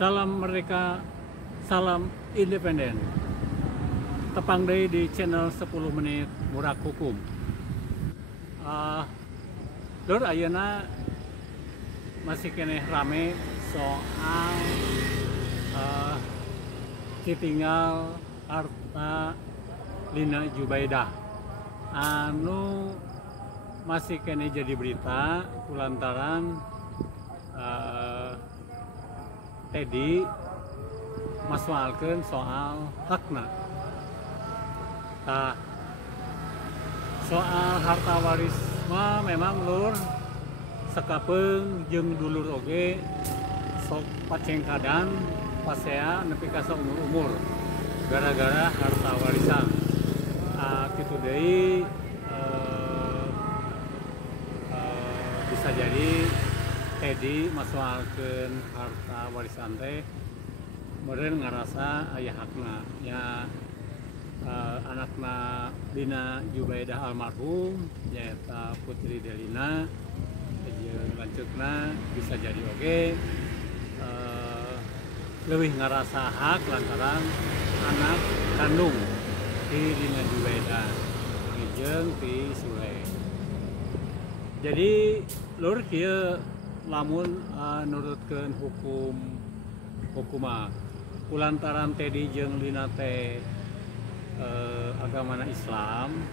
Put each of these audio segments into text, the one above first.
Salam merdeka, salam independen. Tepang deui di channel 10 menit Murak Hukum. Lur ayeuna masih keneh rame soal ditinggal harta Lina Jubaidah anu masih keneh jadi berita kulantaran Teddy maswalkeun soal hakna. Soal harta waris mah memang lur sakapeung jeung dulur oge sok pacengkadan pasea nepi ka saumur-umur gara-gara harta warisan. Kitu deui bisa jadi Teddy maswalkeun harta warisan teh meureun ngarasa aya hakna nya. Anakna Lina Jubaidah almarhum nyaeta Putri Delina jeung lanceukna bisa jadi oge leuwih ngarasa hak lantaran anak kandung ti Lina Jubaidah jeung ti Sule. Jadi lur kieu lamun nurutkeun hukum kulantaran Teddy jeung Lina teh agamana Islam,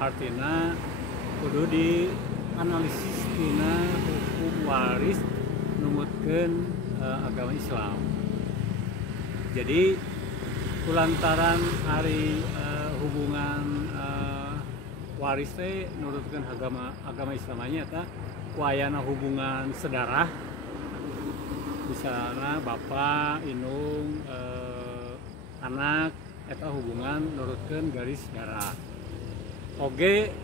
artinya kudu dianalisis tina hukum waris numutkeun agama Islam. Jadi kulantaran hari hubungan waris teh nurutkeun agama Islamnya eta kuayana hubungan sedarah, misalnya bapak, indung, anak eta hubungan nurutkeun garis darah. Oge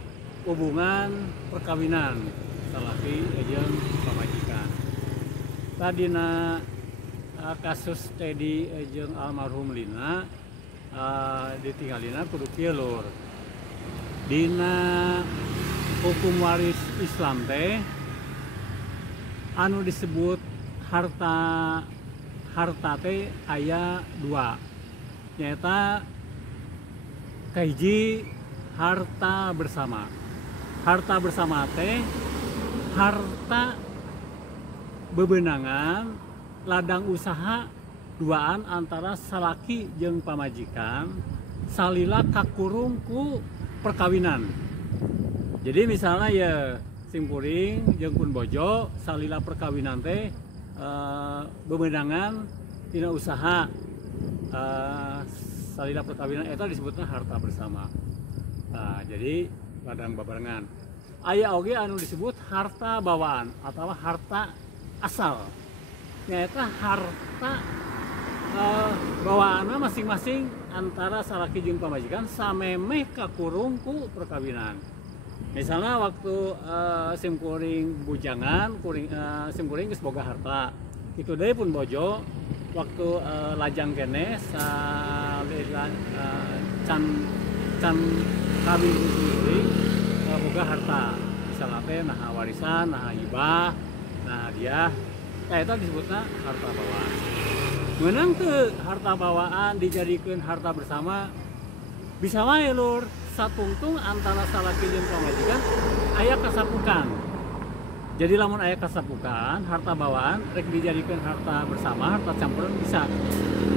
hubungan perkawinan salaki jeung pamajikan. Tadina kasus Teddy jeung almarhum Lina ditinggalina kudu kieu lur. Dina hukum waris Islam teh anu disebut harta teh aya dua. Nyata kahiji harta bersama. Harta bersama teh harta bebenangan ladang usaha duaan antara salaki jeung pamajikan salila kakurung ku perkawinan. Jadi misalnya ya simkuring jeung kun bojo salila perkawinan teh bebenangan tina usaha salila perkawinan eta disebutna harta bersama. Jadi ladang babarengan. Aya oge anu disebut harta bawaan atau harta asal. Nyaeta harta bawaanna masing-masing antara salaki jeung pamajikan samemeh kakurung ku perkawinan. Misalnya waktu simkuring bujangan, simkuring geus boga harta. Kitu deui pun bojo waktu lajang kene can kawin kuring boga harta misalnya teh nah warisan, nah hibah, nah hadiah eta disebutna harta bawaan. Meunang teu harta bawaan dijadikeun harta bersama bisa wae lur satungtung antara salaki jeung pamajikan aya kasapukan. Jadi lamun aya kasapukan, harta bawaan rek dijadikeun harta bersama, harta campuran bisa.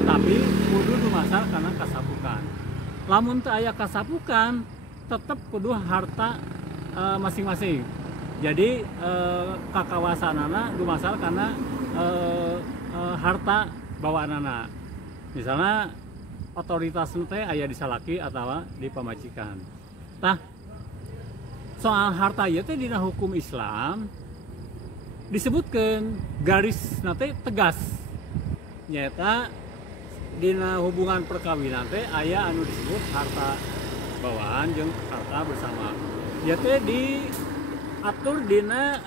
Tapi kudu dumasar kana kasapukan. Lamun teu aya kasapukan, tetep kudu harta masing-masing. Jadi kakawasanana dumasar kana harta bawaanana. Misalnya otoritas teh aya di salaki atawa di pamajikan. Tah soal harta ieu teh dina hukum Islam disebutkan garis nate tegas nyata dina hubungan perkawinan teh aya anu disebut harta bawaan jeung harta bersama. Ya teh diatur dina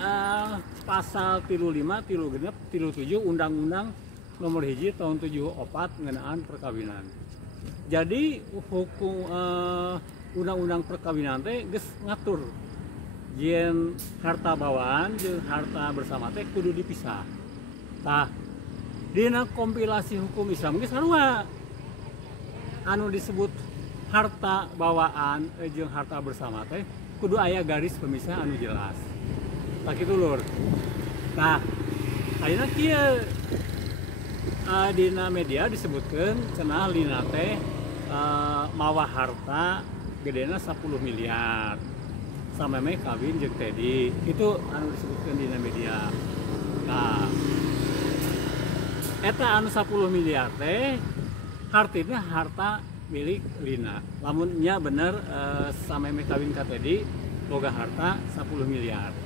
pasal 35, 36, 37 Undang-Undang Nomor 1 Tahun 74 ngeunaan perkawinan. Jadi hukum undang-undang perkawinan teh geus ngatur harta bawaan jeung harta bersama teh kudu dipisah. Tah dina kompilasi hukum Islam geus sarua anu disebut harta bawaan jeung harta bersama teh kudu aya garis pemisah anu jelas. Tak kitu lur. Nah, ayeuna kieu dina media disebutkeun cenah lina teh mawa harta gedena 10 miliar. Sameme kawin jeung Teddy. Itu anu disebutkeun dina media. Nah, eta anu 10 miliar teh artinya harta milik Lina. Lamun nya bener sameme kawin ka Teddy boga harta 10 miliar.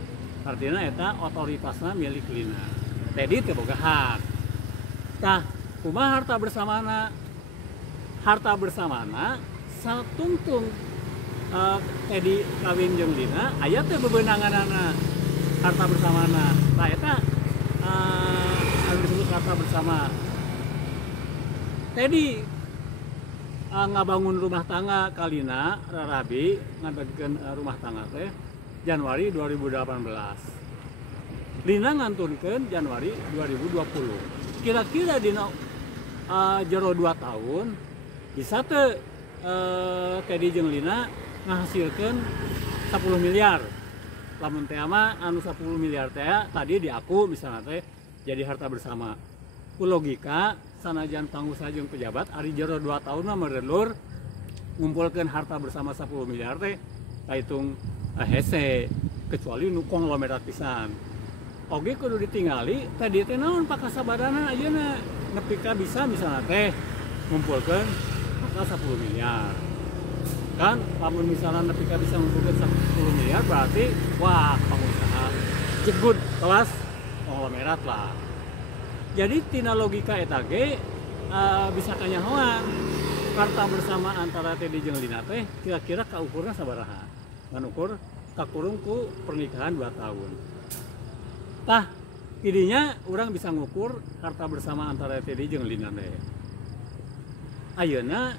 Artinya eta otoritasna milik Lina. Teddy teh boga hak. Tah, kumaha harta bersamana? Harta bersamana satungtung Teddy kawin jeung Lina aya teh bebeunanganana harta bersamana. Tah eta anu disebut harta bersama. Teddy ngabangun rumah tangga kalina rarabi ngadegkeun rumah tangga teh Januari 2018. Lina ngantunkeun Januari 2020. Kira-kira dina jero 2 tahun bisa teu Teddy jeung Lina ngahasilkeun 10 miliar. Lamun teh mah anu 10 miliar teh tadi di aku misalnya teh jadi harta bersama. Ku logika sanajan pangusaha jeung pejabat ari jero 2 tahun mah merelur ngumpulkeun harta bersama 10 miliar teh kahitung hese kecuali nu konglomerat pisan. Oge kudu ditingali tadi teh naon pakasabarana ayeuna nepi ka bisa misalnya teh ngumpulkeun harta 10 miliar. Kan lamun misalnya nepi ka bisa ngumpulkeun 10 miliar berarti wah pangusaha jegut kelas konglomerat lah. Jadi tina logika eta ge bisa kanyahoan harta bersama antara Teddy jeung Lina teh kira-kira kaukurna sabaraha. Ngan ukur kakurung ku pernikahan 2 tahun. Tah, tidinya urang bisa ngukur harta bersama antara Teddy jeung Lina teh. Ayeuna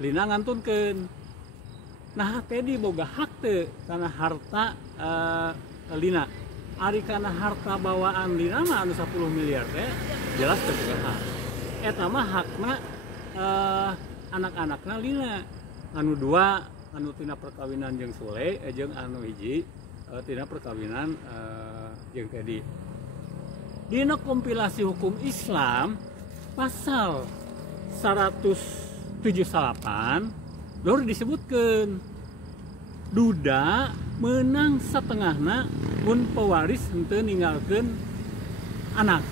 Lina ngantunkeun. Nah, Teddy boga hak teu kana harta Lina. Ari kana harta bawaan Lina mah anu 10 miliar teh jelas teu boga hak. Eta mah hakna anak-anakna Lina. Anu 2 anu tina perkawinan jeung Sule jeung anu hiji tina perkawinan jeung Teddy. Dina kompilasi hukum Islam pasal 178 lur disebutkeun duda menang setengahna mun pewaris henteu ninggalkeun anak.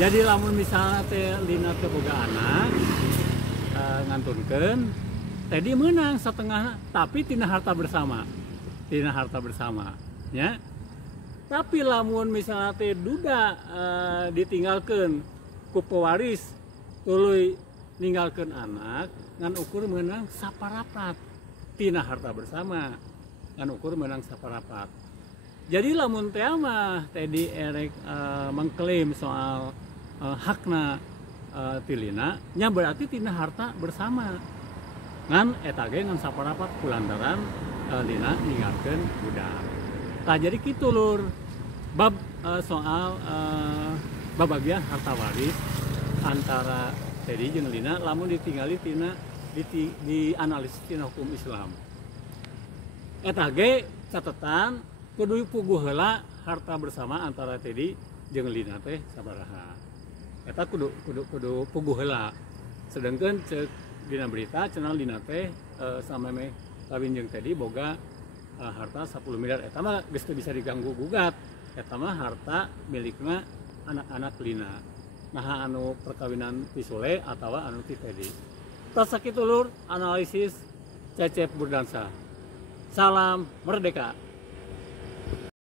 Jadi lamun misalnya teh Lina teu boga anak ngantunkeun Teddy menang setengahna tapi tina harta bersama. Tina harta bersama nya. Tapi lamun misalnya teh duda ditinggalkeun ku pewaris tuluy ninggalkeun anak ngan ukur menang saparapat tina harta bersama. Ngan ukur menang saparapat. Jadi lamun teh mah Teddy erek mengklaim soal hakna ti Lina nya berarti tina harta bersama. Ngan eta ge ngan saparapat kulantaran Lina ninggalkeun budak. Tah jadi kitu lur. Bab soal babagian harta waris antara Teddy jeung Lina lamun ditinggali tina dianalisis tina hukum Islam. Eta ge catetan kudu puguh heula harta bersama antara Teddy jeung Lina teh sabaraha. Eta kudu puguh heula. Sedengkeun ceuk dina berita cenah Lina teh sameme kawin jeung Teddy boga harta 10 miliar. Eta mah geus teu bisa diganggu gugat. Eta mah harta milikna anak-anak Lina. Nah anu perkawinan ti Sule atawa anu ti Teddy. Tas sakitu lur analisis Cecep Burdansa. Salam merdeka.